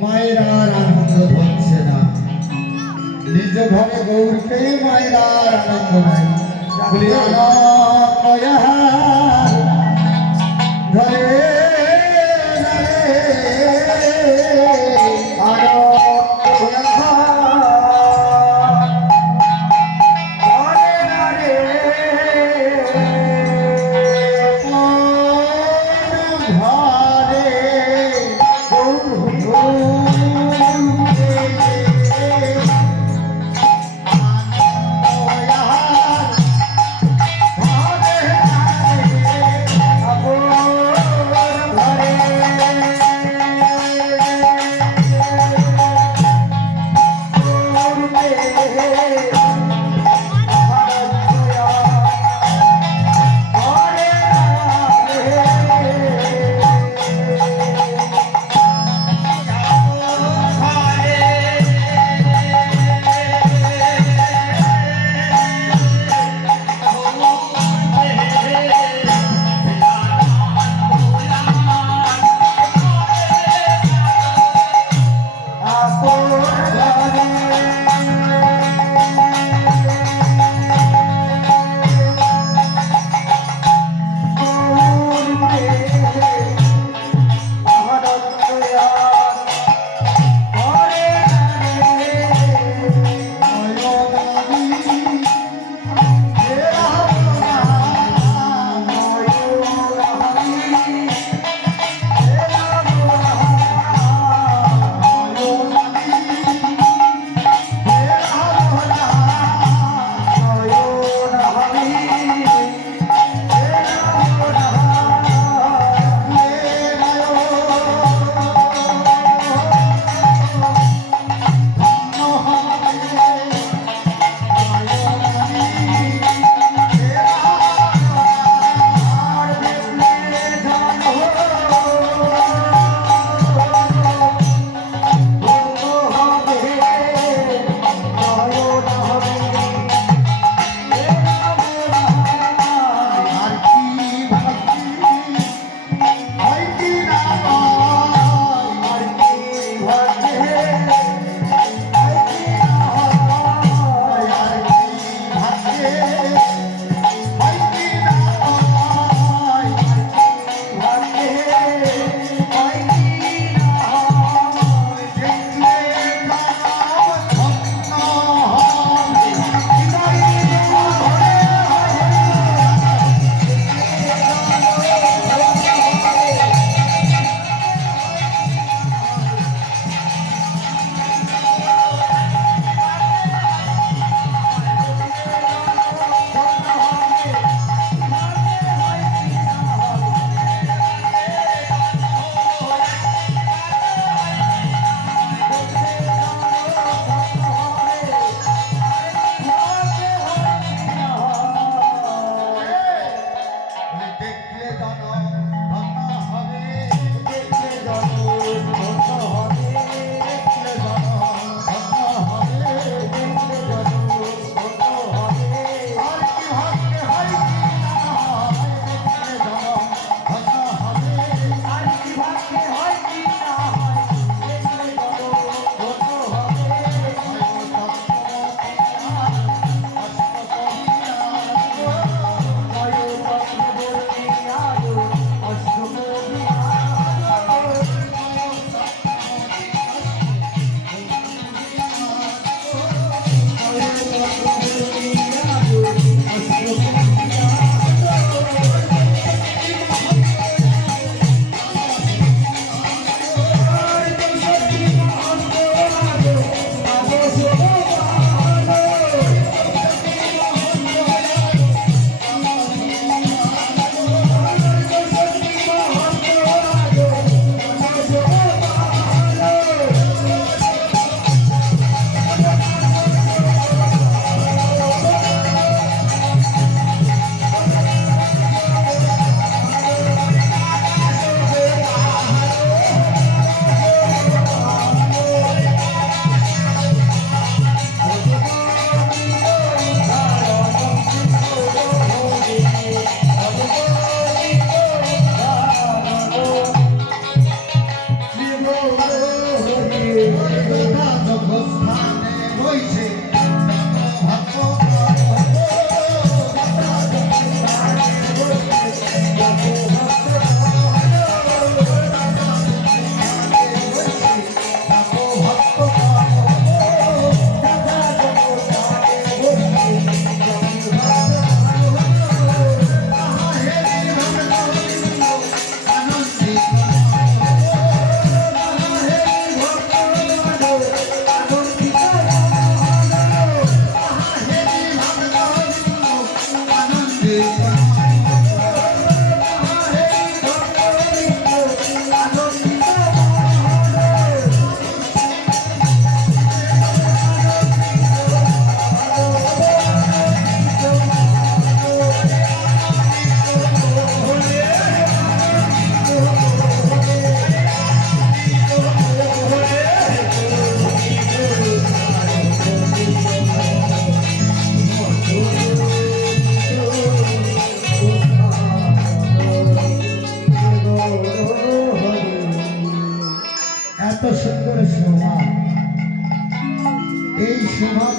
মায়ের আর আনন্দ হচ্ছে না, নিজ ঘরে গৌরকে মায়ের আর আনন্দ নাই। ঘরে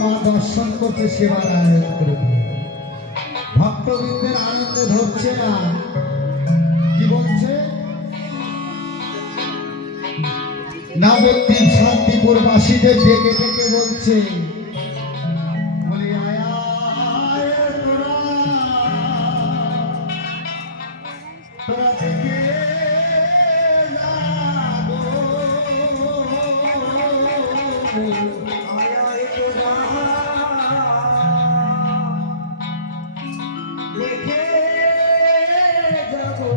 মা দর্শন করতে সেবার আয়োজন করে দিল। ভক্তবৃন্দের আনন্দ ধরছে না, কি বলছে? নবদ্বীপ শান্তিপুর বাসীদের ডেকে ডেকে বলছে, বলি আয় আয় তোরা, তোরা দেখে যা গো। আয় আয় তোরা দেখে যাবো।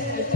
নয়ন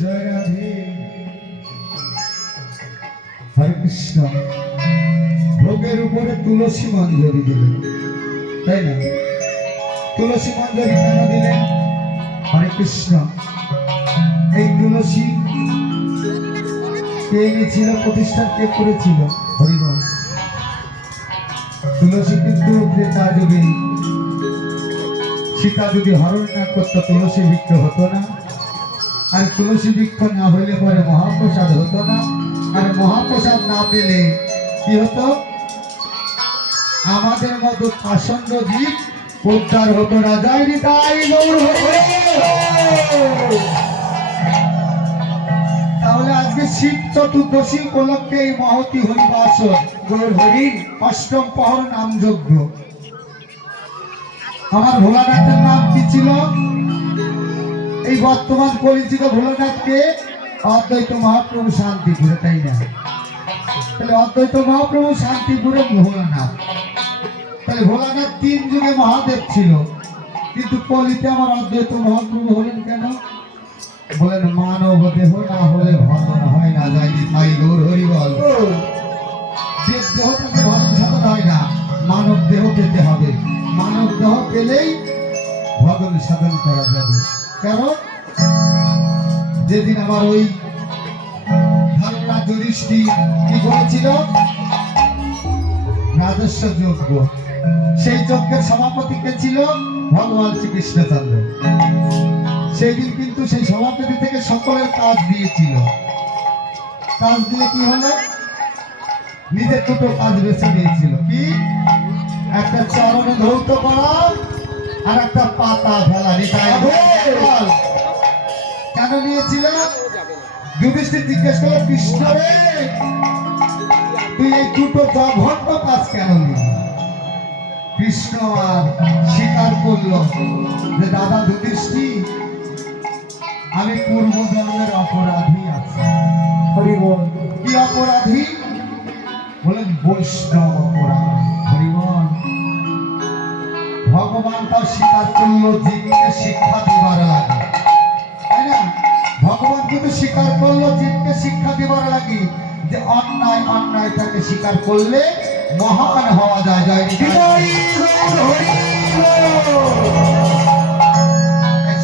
জয় রাধে। হরে কৃষ্ণ। ভোগের উপরে তুলসী মঞ্জরি দিলেন, তাই না? তুলসী মঞ্জরি কেন দিলেন? হরে কৃষ্ণ। এই তুলসী কে এনেছিল, প্রতিষ্ঠা কে করেছিল? হরিবল। তুলসী কিন্তু ত্রেতা যুগে সীতা যদি হরণ না করতো তুলসী বৃক্ষ হতো না, আর তুলসী বৃক্ষ না হইলে পরে মহাপ্রসাদ হতো না, আর মহাপ্রসাদ না পেলে কি হতো? আমাদের মতো আসন্ন জীব উদ্ধার হতো না। জয় নিতাই গৌর হরে। তাহলে আজকে শিব চতুর্দশী উপলক্ষে এই মহতি হরিবাসর গৌর হরির অষ্টম পহর নাম যজ্ঞ। আমার ভোলানাথের নাম কি ছিল? এই বর্তমান পরিচিত ভোলানাথকে অদ্বৈত মহাপ্রভু শান্তিপুরে, তাই না? তাহলে অদ্বৈত মহাপ্রভু শান্তিপুরে ভোলানাথ। তাহলে ভোলানাথ তিন যুগে মহাদেব ছিল, কিন্তু কলিতে আমার অদ্বৈত মহাপ্রভু হলেন কেন? বলেন মানব দেহ না হলে ভজন হয় না। যায়নি তাই গৌর হরি বল। দেব দেহ থেকে ভজন সাধন হয় না, মানব দেহ পেতে হবে। মানব দেহ পেলেই ভজন সাধন করা যাবে। কারণ যেদিন আমার ওই ধারণা যুধিষ্ঠির কি বলেছিল, রাজস্ব যজ্ঞ, সেই যজ্ঞের সভাপতি কে ছিল? ভগবান শ্রীকৃষ্ণচন্দ্র। সেই দিন কিন্তু সেই সভাপতি থেকে সকলের কাজ দিয়েছিল। কাজ দিয়ে কি হলো? নিজের দুটো কাজ বেছে নিয়েছিল। কি? একটা চরণে ধৌত করা আর একটা পাতা ফেলা। কেন নিয়েছিল? যুধিষ্ঠির জিজ্ঞেস করলো, কৃষ্ণ রে তুই এই দুটো জঘন্য কাজ কেন নিলি? কৃষ্ণ আর স্বীকার করলো যে দাদা যুধিষ্ঠির, আমি পূর্ব জন্মের অপরাধী আছি। হরিবল। কি অপরাধী? বলেন বৈষ্ণব অপরাধ। হরিবল। ভগবান তার স্বীকার করলো জীবকে শিক্ষা দিবার লাগে, তাই না? ভগবান কিন্তু স্বীকার করলো জীবকে শিক্ষা দিবার লাগে যে অন্যায় অন্যায়টাকে স্বীকার করলে মহান হওয়া যায়। জয়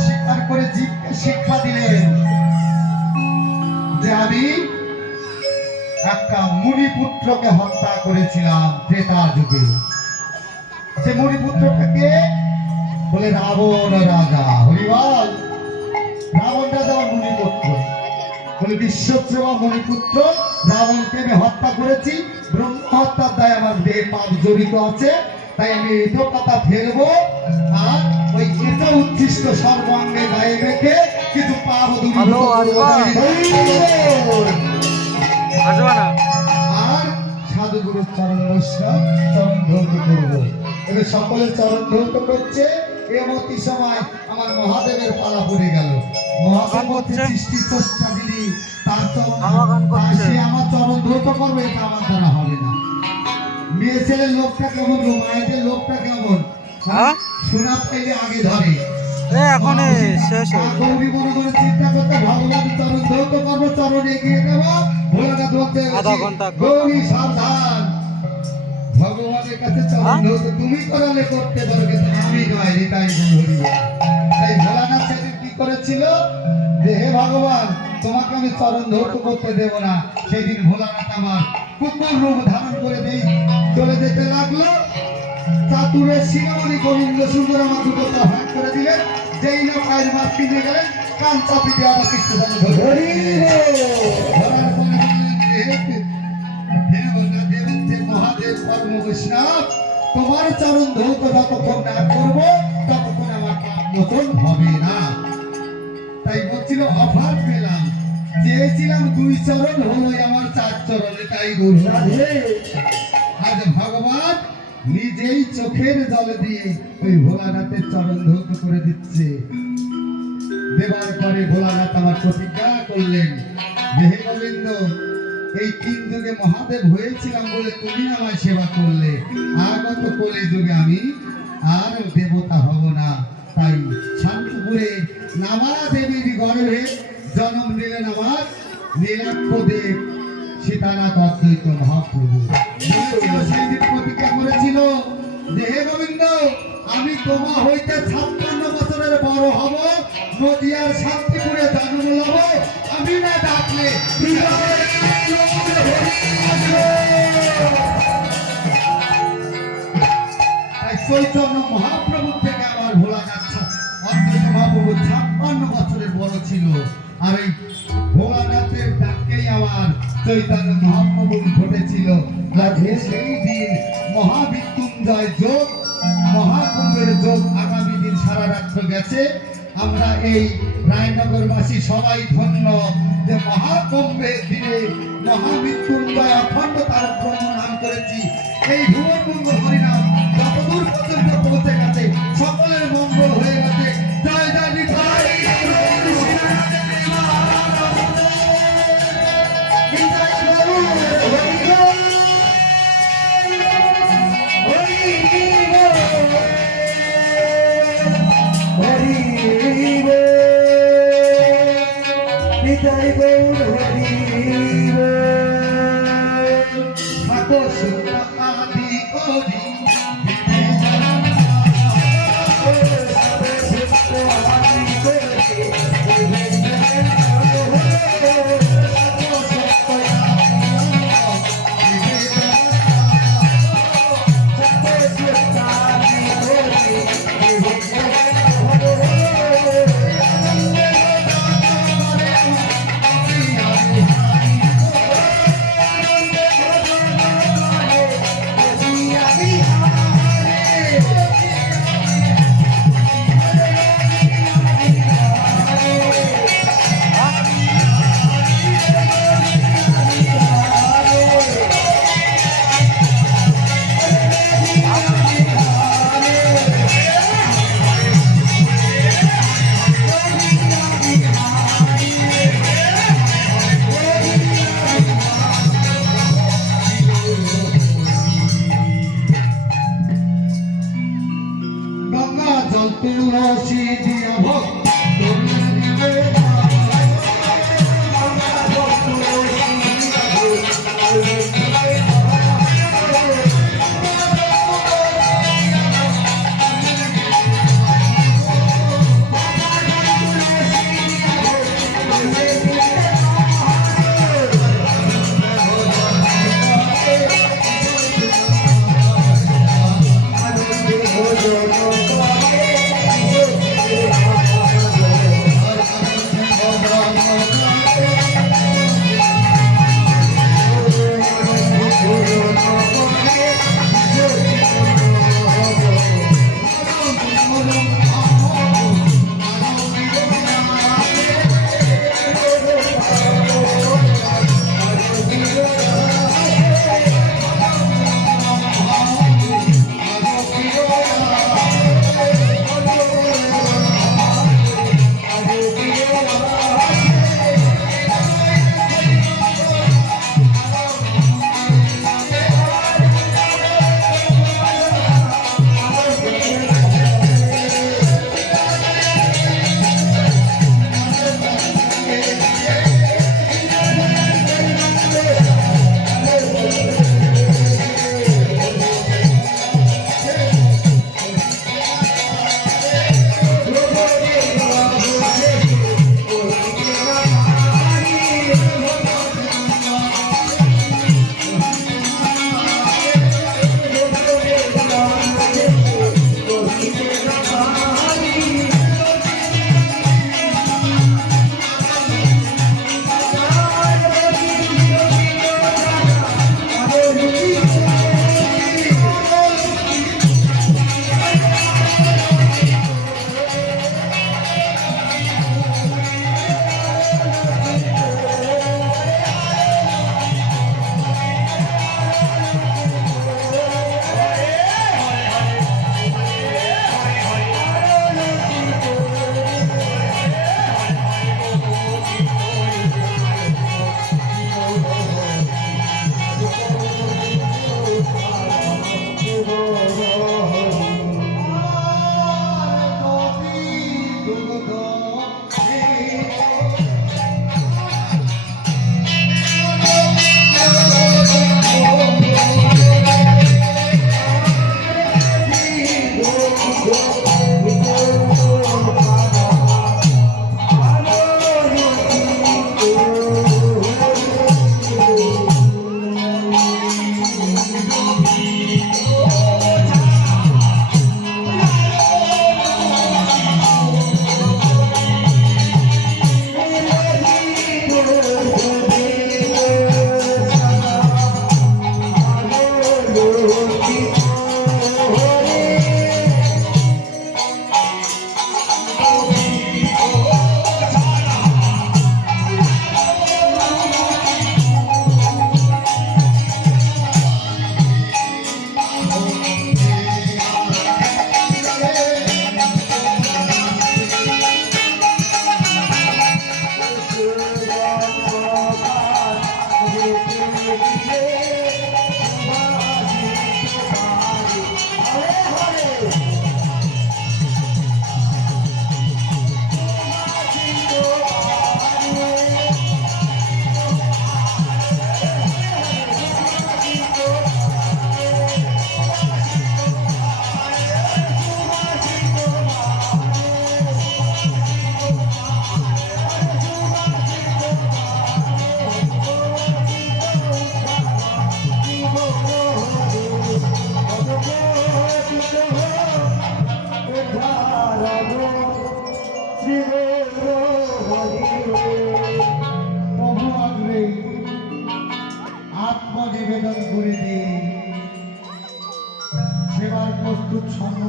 স্বীকার করে জীবকে শিক্ষা দিলেন যে আমি একটা মুনিপুত্রকে হত্যা করেছিলাম ত্রেতা যুগে। সে মুনিপুত্রটাকে বলে রাবণ রাজা। হরিবল। রাবণ রাজা মুনিপুত্র বলে বিশ্বশ্রেবা মুনিপুত্র রাবণকে আমি হত্যা করেছি। ব্রহ্ম হত্যার দায় আমার দেহে পাপ জড়িত আছে, তাই আমি এটো কথা ফেলবো আর ওই এটো উচ্ছিষ্ট সর্বাঙ্গে গায়ে রেখে কিছু পাপ আর সাধুগুরুর চরণ বৈষ্ণব চরণ ধৌত করবো। এবার সকলের চরণ ধৌত করছে। এমতি সময় আমার মহাদেবের পালা পড়ে গেল। মহাদেব হচ্ছে সৃষ্টি স্রষ্টা, যিনি তার চরণ সে আমার চরণ ধৌত করবে, এটা আমার দ্বারা হবে না। মেয়ে ছেলের লোকটা কেমন, মায়েদের লোকটা কেমন, শোনা পাইলে আগে ধরে। এখন শেষ গৌরী মনে করে চিন্তা করতে ভগবান চরণ ধৌত করবো, চরণ এগিয়ে দেবো। ভোলানাথ বলতে গৌরী সাবধান, ভগবানের কাছে চরণ ধৌত তুমি করালে করতে পারো, কিন্তু আমি নয়। তাই তাই ভোলানাথ সেদিন কি করেছিল যে হে ভগবান তোমাকে আমি চরণ ধৌত করতে দেব না। সেই দিন ভোলানাথ আমার কুকুর রূপ ধারণ করে দেই চলে যেতে লাগলো। চাতুরের শিরোমণি গোবিন্দ সুন্দর আমার দুটো ভাগ করে দিলেন। যেই লোক আয়ের মাছ কিনে গেলেন, কান চাপি দিয়ে আবার কৃষ্ণচন্দ্র ধরে ধরার পরে মহাদেব পরম বৈষ্ণব, তোমার চরণ ধৌত যতক্ষণ না করবো ততক্ষণ আমার পাপ মোচন হবে না। তাই বলছিল অফার পেলাম, চেয়েছিলাম 2 চরণ, হলো আমার 4 চরণ। তাই আজ ভগবান নিজেই চোখের জল দিয়ে ওই ভোলানাথের চরণ ধৌত করে দিচ্ছে। দেবার পরে ভোলানাথ আমার প্রতিজ্ঞা করলেন যে হে গোবিন্দ, এই 3 যুগে মহাদেব হয়েছিলাম বলে তুমি আমায় সেবা করলে, আগত কলি যুগে আমি আর দেবতা হব না। তাই শান্তিপুরে নামা দেবীর গর্ভে জন্ম নিলেন আমার নীলাক্ষদেব সীতানাথ অদ্বৈত মহাপ্রভু। বলেছিল, সেই দিন প্রতিজ্ঞা করেছিল যে হে গোবিন্দ, আমি তোমা হইতে 56 বছরের বড় হব, নদিয়ার শান্তিপুরে জন্ম লব, আমি না ডাকলে তাই চৈতন্য মহাপ্রভুর থেকে আমার ভোলা যাচ্ছে। অদ্বৈত মহাপ্রভু 56 বছরের বড় ছিল, আর এই ভোলানাথের ডাকেই আমার চৈতন্য মহাপ্রভু ঘটেছিল। রাধে সেই দিন মহামৃত্যুঞ্জয় যোগ, মহাকুম্ভের যোগ আগামী দিন সারা রাত্র গেছে। আমরা এই রায়নগরবাসী সবাই ধন্য যে মহাকুম্ভের দিনে মহামৃত্যুঞ্জয় অখণ্ড তার ব্রহ্ম নাম করেছি। এই ভুবন মঙ্গল হরিনাম যতদূর পর্যন্ত পৌঁছে গেছে, সকলের মঙ্গল হয়ে গেছে। জয় জয় নিতাই নিতাই গৌর হরি ঠাকুর সুতাদি করি Yeah.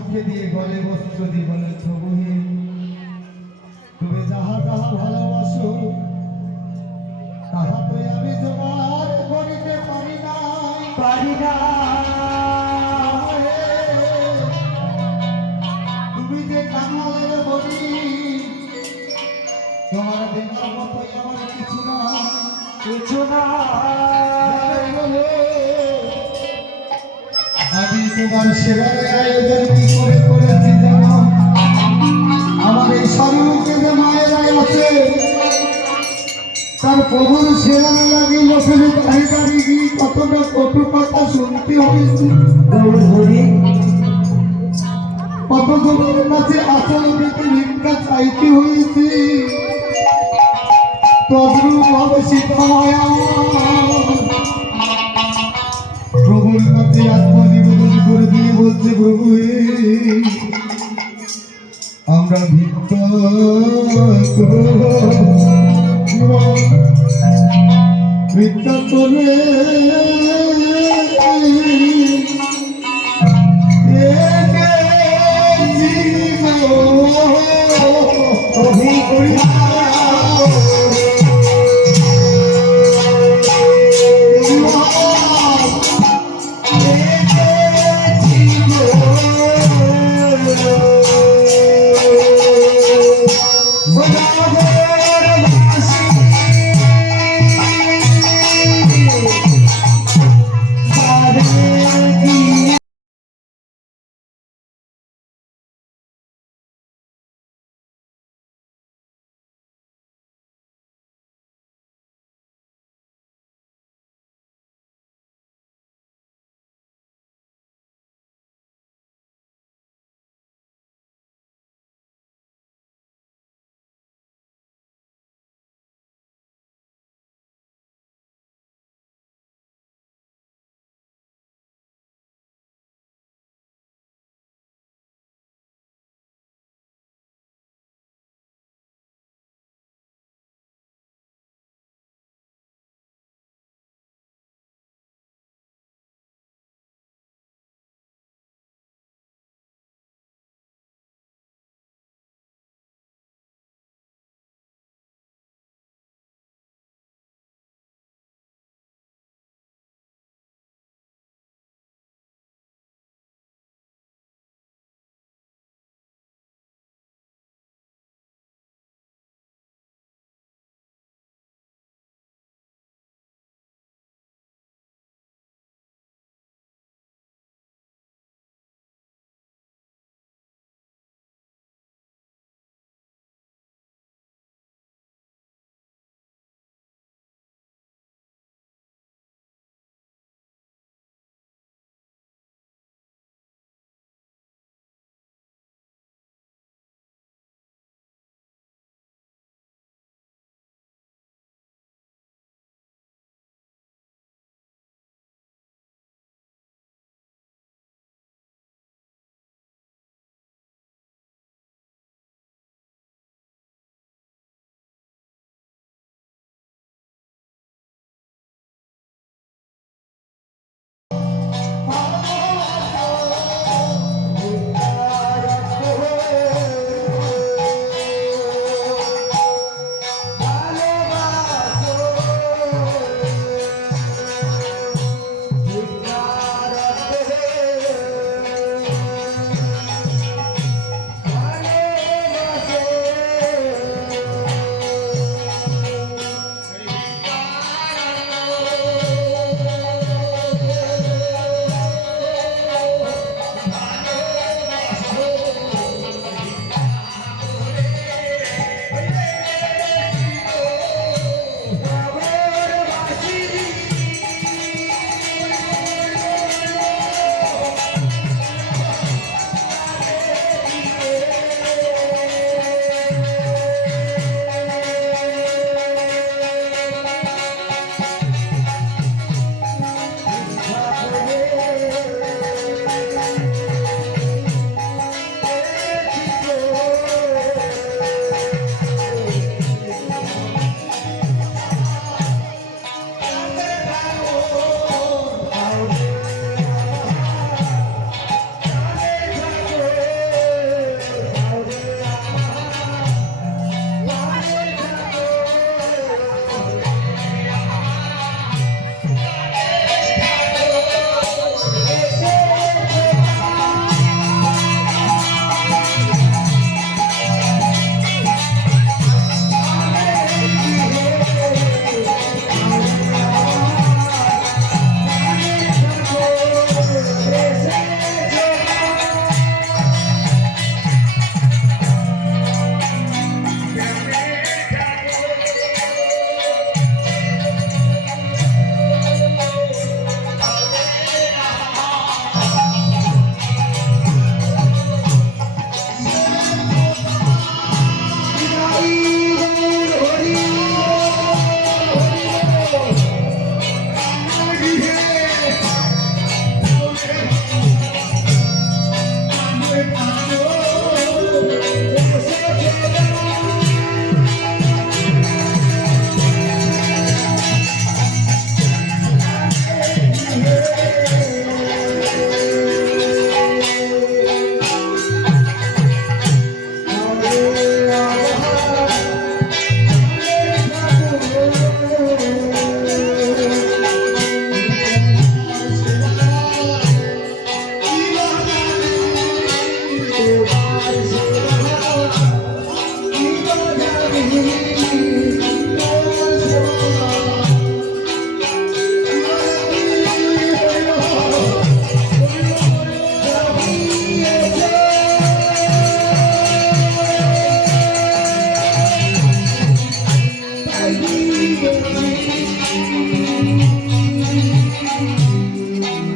সুখে দিয়ে গলে বস্ত্র দিবনে প্রভু হে। তুমি যাহা যাহা ভালোবাসো তাহা তো আমি জোগাড় করিতে পারি না। পারি না। তুমি যে কাঙালের বলি, তোমার দেবার মতোই আমার কিছু না। কিছু না। আমি তোমার সেবার আয়োজন কি করে করেছি জানো? আমার এই স্বরূপে যে মায়েরাই আছে, তার প্রভুর সেবার লাগে লোকের দাঁড়িয়ে দাঁড়িয়ে কতটা কটু কথা শুনতে হয়েছে। গৌর হরি কত জনের কাছে আসল পেতে ভিক্ষা চাইতে হয়েছে। তদ্রূপ ভাবে সীতামায়া প্রভুর কাছে আত্মনিবেদন করে দিয়ে বলছে, প্রভু হে, আমরা ভিক্ষা ভিক্ষা করে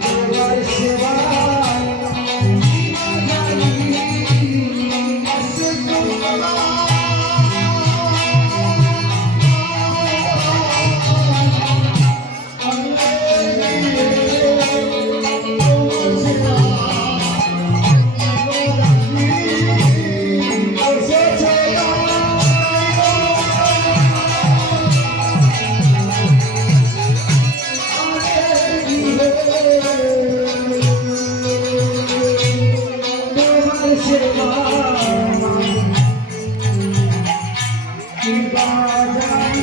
তোমার সেবায় তোমার সেবায় কি বাজাই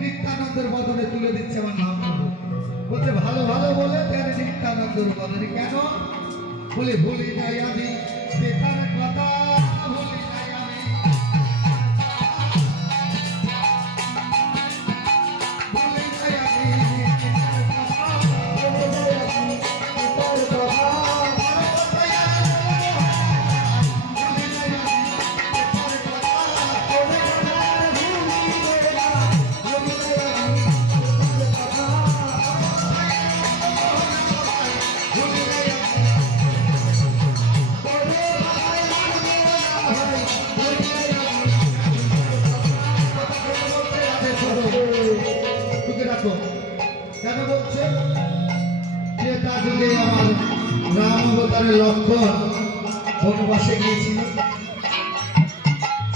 নিত্যানন্দের বদলে তুলে দিচ্ছে আমার নাম বলছে ভালো ভালো বলে কেন নিত্যানন্দের বদলে কেন বলে ভুলি যাই আমি বেকার কথা ভুলি যাই আমি ভুলি যাই আমি বেকার কথা, ভুলি যাই আমি বেকার কথা, ভুলি যাই আমি বেকার কথা, দেখো কেন বলছে ত্রেতা যুগে আমার রাম অবতারের লক্ষণ বনবাসে গিয়েছিল,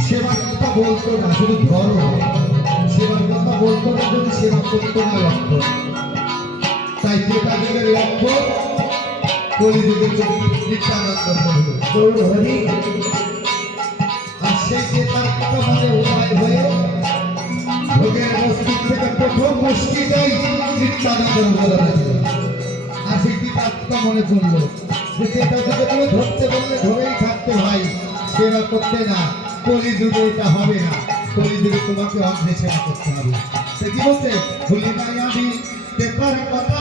সেবার কথা বলতো না, শুধু ধর্ম সেবার কথা বলতো না, যদি সেবা করতো না লক্ষণ। তাই ত্রেতা যুগের লক্ষণ কলিযুগের নিত্যানন্দ প্রভু গৌর হরি আর সেই ত্রেতার কথা মনে উদয় হয়ে ভোগের মস্তিষ্ক থেকে প্রথম মুষ্টি দেয় নিত্যানন্দের বদলে দিল। আর সেটি তার কথা মনে পড়লো যে ত্রেতা যুগে তুমি ধরতে বললে ধরেই থাকতে ভাই, সেবা করতে না, কলিযুগে এটা হবে না, কলিযুগে তোমাকে অন্ধে সেবা করতে হবে। সে কি বলছে, ভুলি নাই আমি ত্রেতার কথা,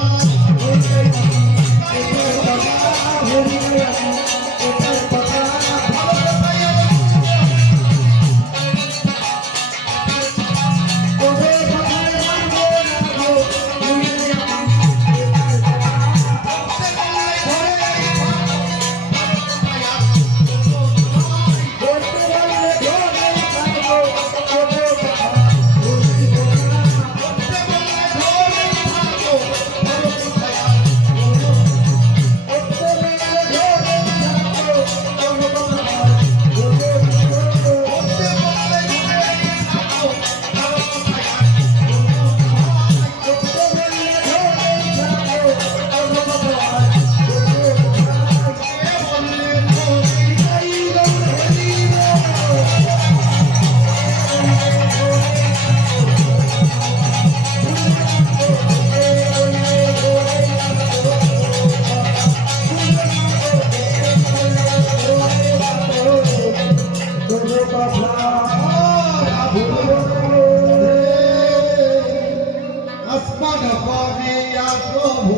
আসমান করে প্রভু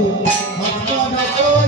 আসমান করে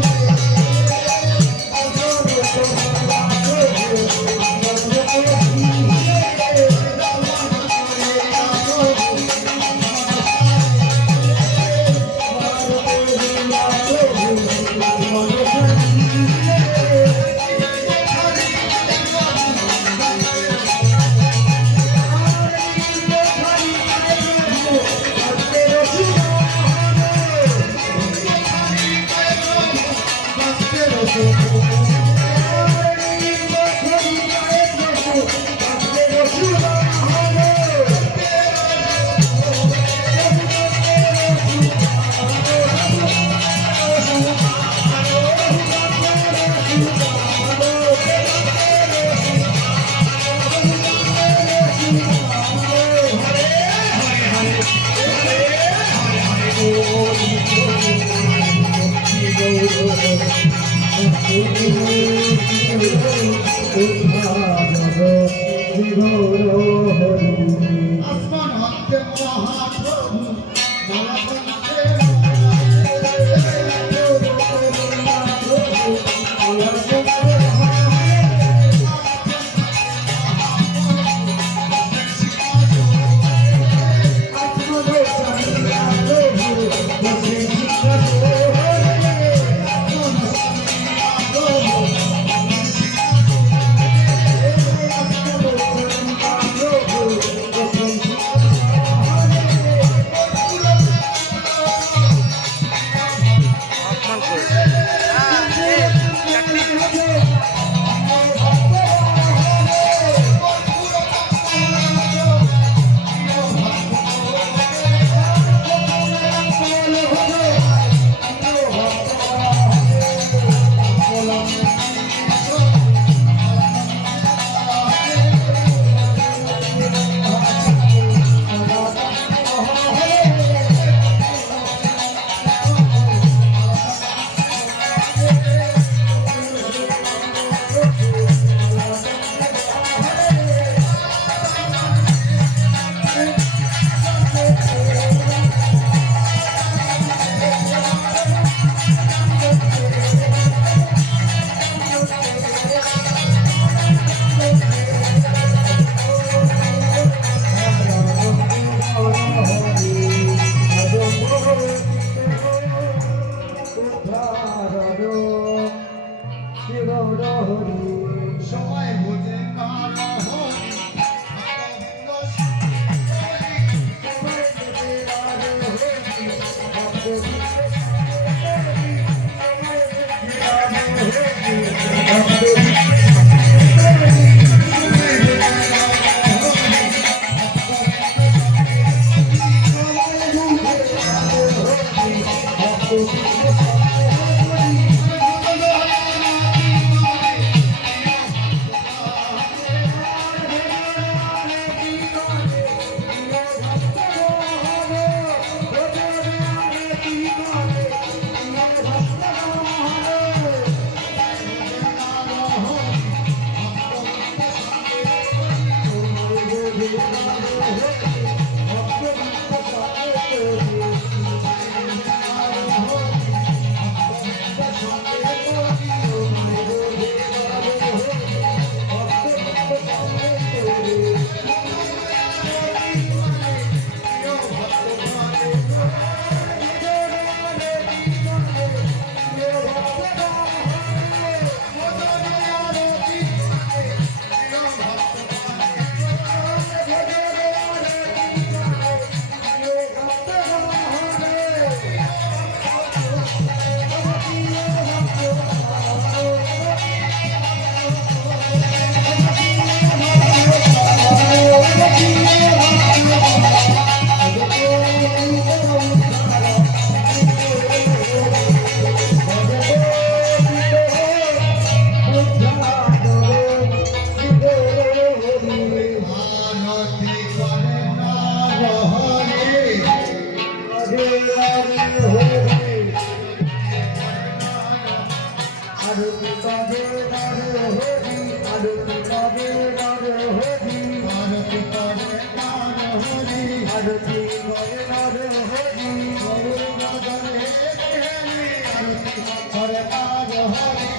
আসমান হতে মহাপ্রভু মালা কণ্ঠে Thank you. আরতি করে নরহরি আরতি করে নরহরি গৌর নগরে আরতি করে নরহরি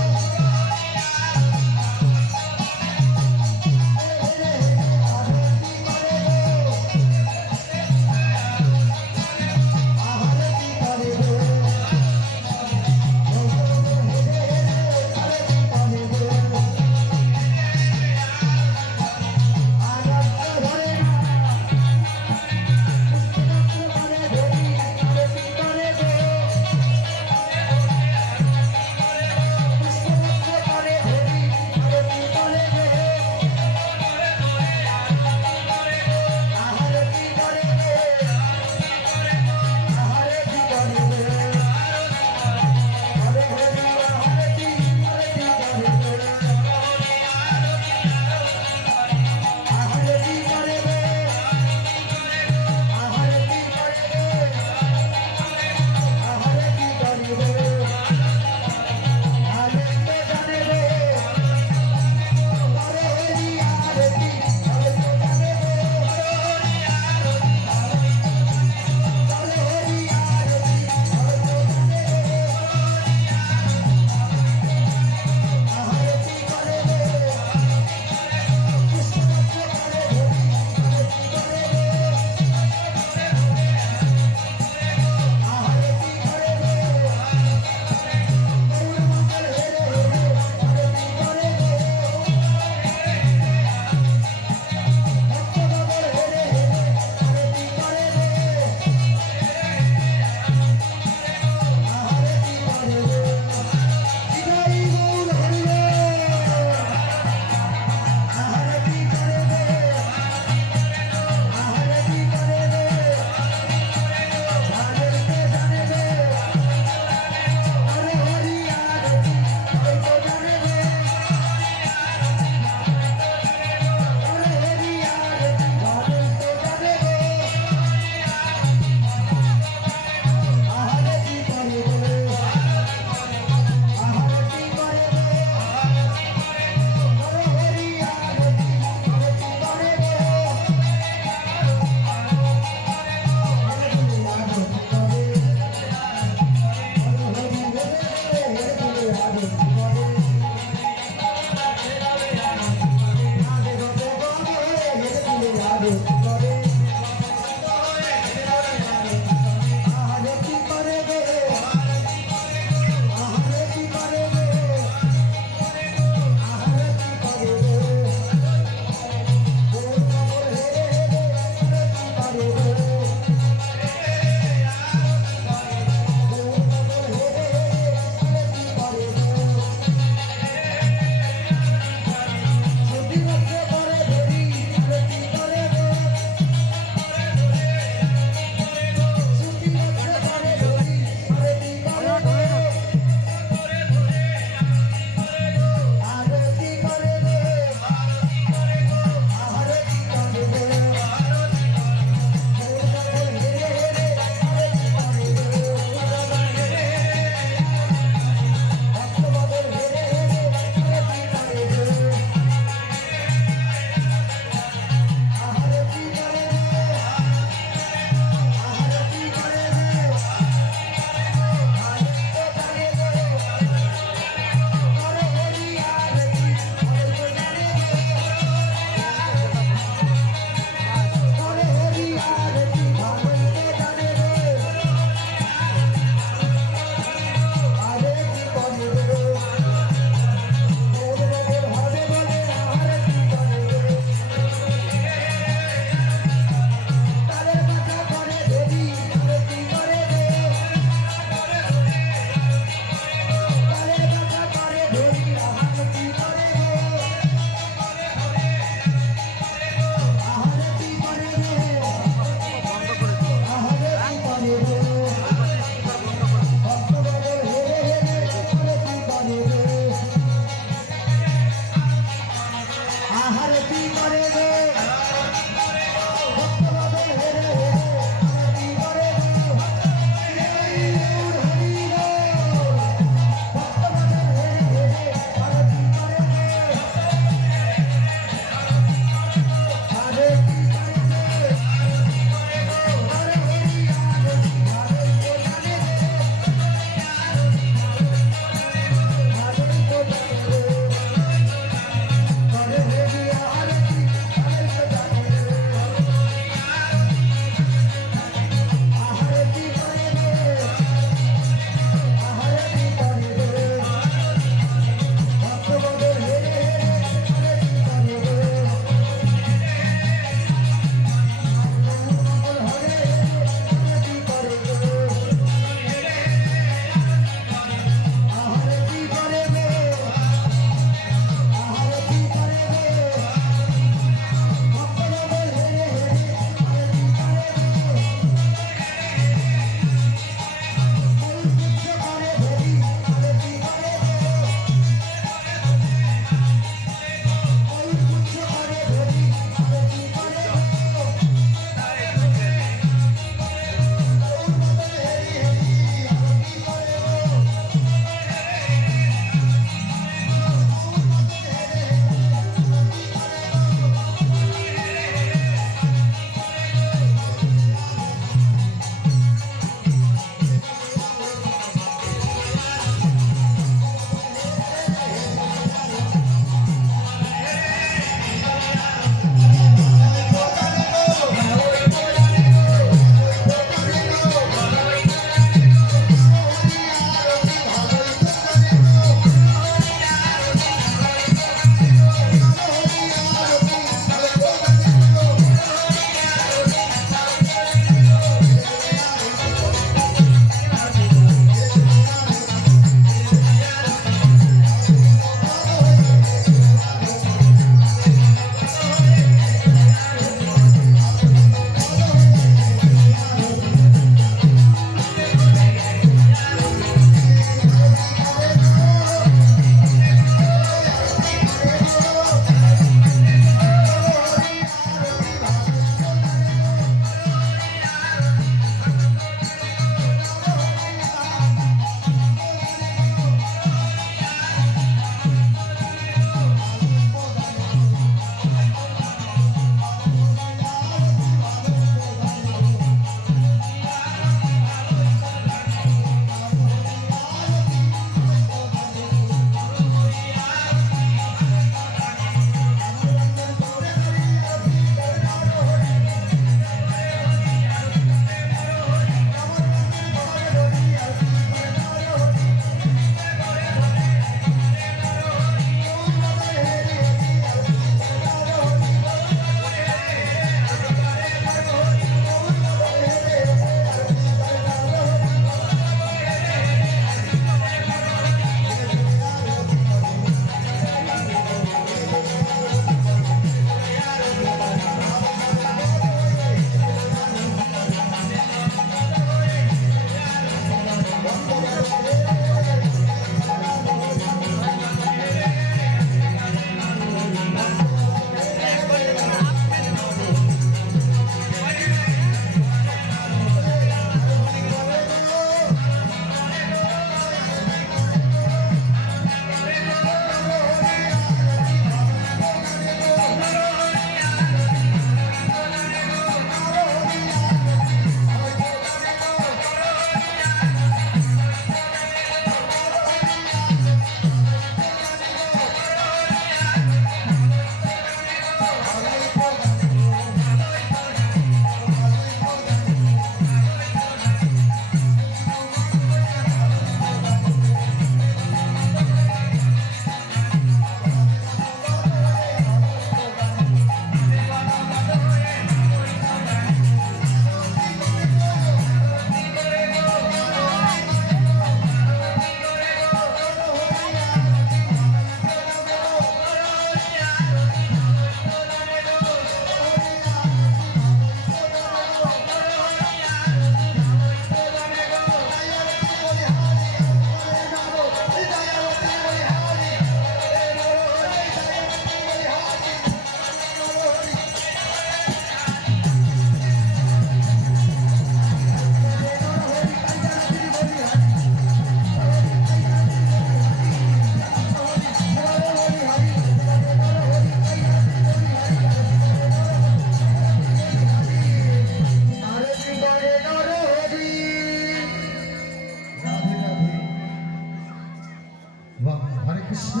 কৃষ্ণ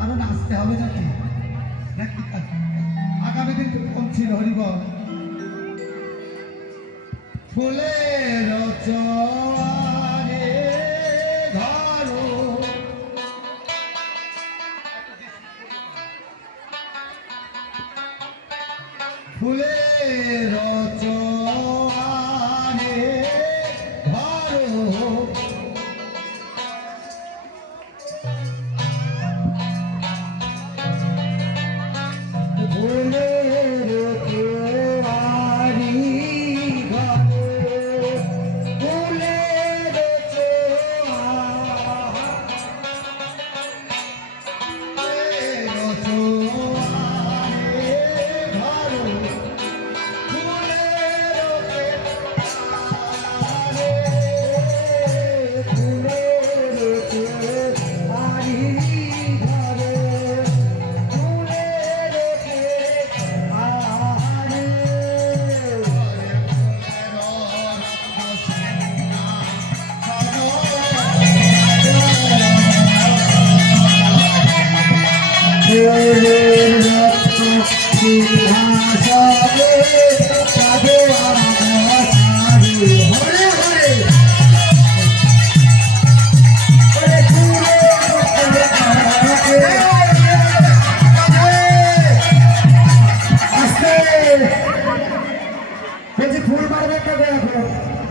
আরো নাচতে হবে নাকি নাকি আগামী দিন তো কম ছিল হরিবল ফুলের চরে ধরো ফুলের চরে ধরো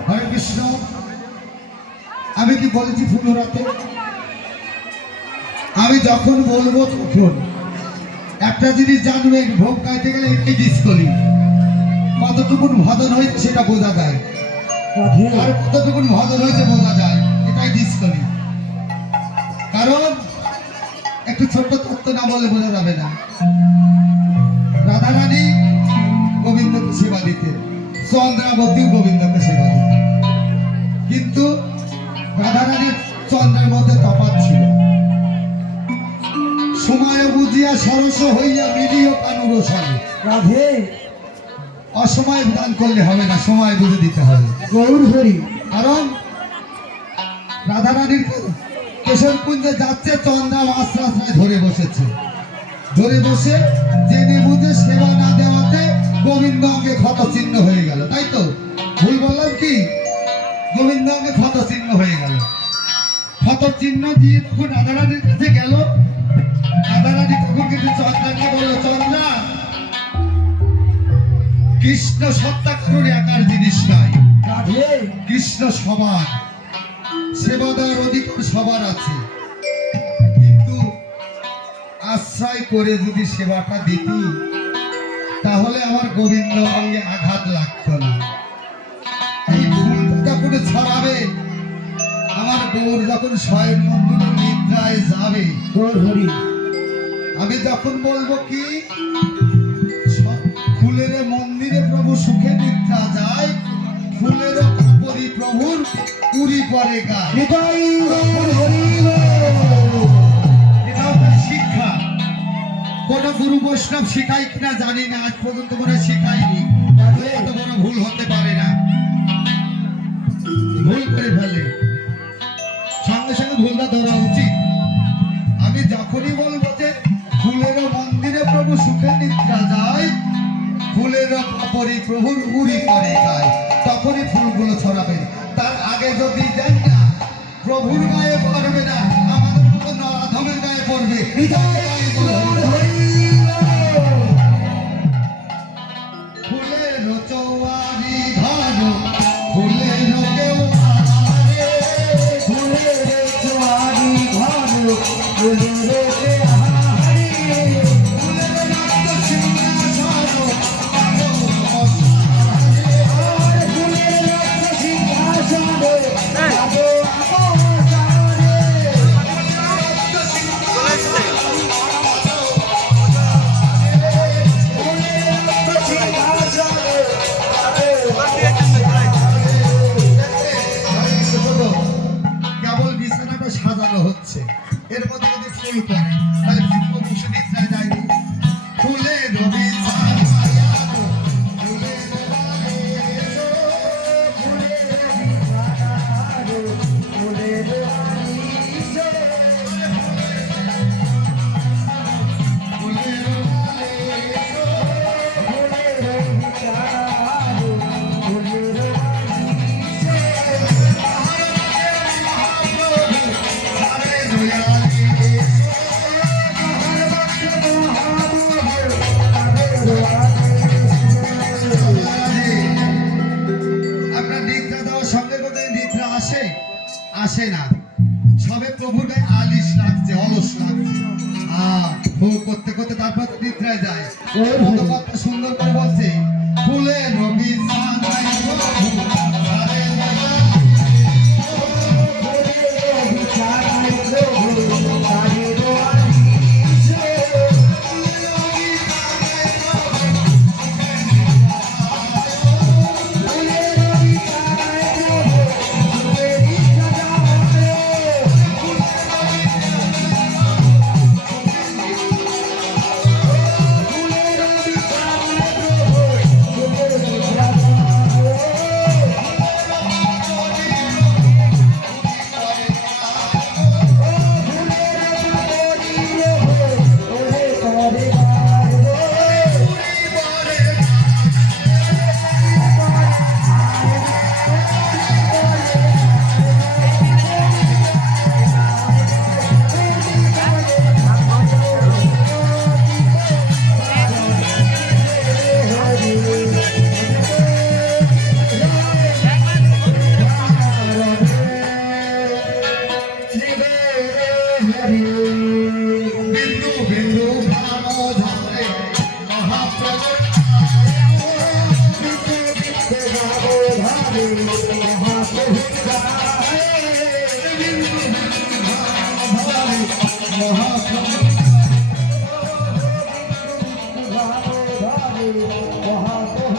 হরে কৃষ্ণ আমি কি বলেছি ফুল রাতে আমি যখন বলবো তখন একটা জিনিস জানবে ভোগ গাইতে গেলে এটাই ডিসকলি কতটুকুন ভজন হয়েছে সেটা বোঝা যায় আর কতটুকুন ভজন হয়েছে বোঝা যায় এটাই ডিসকলি কারণ একটু ছোট্ট তত্ত্ব না বলে বোঝা যাবে না রাধারানী গোবিন্দকে সেবা দিতে চন্দ্রাবতীও গোবিন্দকে সেবা দিতে কিন্তু রাধারানীর চন্দ্রের মধ্যে তফাৎ ছিল সময় বুঝিয়া সরস হইয়া মিলিও কানুর সালে রাধে অসময় দান করলে হবে না সময় বুঝে দিতে হবে গৌর হরি কারণ রাধারানীর কেশরকুঞ্জে যাচ্ছে চন্দ্রা আশ্রয় ধরে বসেছে ধরে বসে জেনে বুঝে সেবা না দেওয়াতে গোবিন্দ অঙ্গে ক্ষত চিহ্ন হয়ে গেল তাই তো ভুল বললাম কি গোবিন্দ অঙ্গে ক্ষত চিহ্ন হয়ে গেল ক্ষত চিহ্ন দিয়ে তখন রাধারানীর কাছে গেল রাধারানী তখন কিন্তু চন্দ্রাকে বলল চন্দ্রা কৃষ্ণ সত্তা কারোর একার জিনিস নাই রাধে কৃষ্ণ সবার সেবা দেওয়ার অধিকার সবার আছে কিন্তু আশ্রয় করে যদি সেবাটা দিতি তাহলে আমার গোবিন্দ অঙ্গে আঘাত লাগতো না এই ফুলটা যখন ছড়াবে আমার গৌর যখন স্বয়ং মন্দির নিদ্রায় যাবে গৌর হরি আমি যখন বলবো কি ফুলের মন্দিরে প্রভু সুখে নিদ্রা যায় ফুলের উপরি প্রভুর উড়ি পরে গায় হৃদয় গৌর হরি এটাও তার শিক্ষা কোন গুরু বৈষ্ণব শিখাই কিনা জানি না আজ পর্যন্ত মনে হয় শিখায়নি এত বড় ভুল হতে পারে না ভুল করে ফেলে সঙ্গে সঙ্গে ভুলটা ধরা উচিত আমি যখনই বলবো যে ফুলের মন্দিরে প্রভু সুখে নিদ্রা যায় ফুলের পরি প্রভুর উড়ি করে গায় তখনই ফুলগুলো ছড়াবে তার আগে যদি দেন না প্রভুর গায়ে পড়বে না আমাদের মতো নরাধমের গায়ে পড়বে ফুলের চৌয়ারি ঘর ফুলের কেওয়ারে ফুলের চুয়ারি ঘর ফুলের হারি ফুলের রক্ত সিংহাসন আর ফুলের রক্ত সিংহাসনে যাবো অবসানে ফুলের রক্ত সিংহাসনে কেবল বিছানাটা সাজানো হচ্ছে এর মধ্যে যদি ফুল পড়ে তাহলে বসে নিদ্রায় যায়নি ফুলের বিছানা ফুলের ফুলের আসে আসে না, সবে প্রভুর গায়ে আলিশ লাগছে, অলস লাগছে। ভোগ করতে করতে তারপর নিদ্রায় যায়। কত কত সুন্দর করে বলছে, ফুলে রবি সাজায় প্রভু, সারে লাগা বিন্দু বিন্দু ভালো ঝরে মহাপ্রভু মহাপ্রভু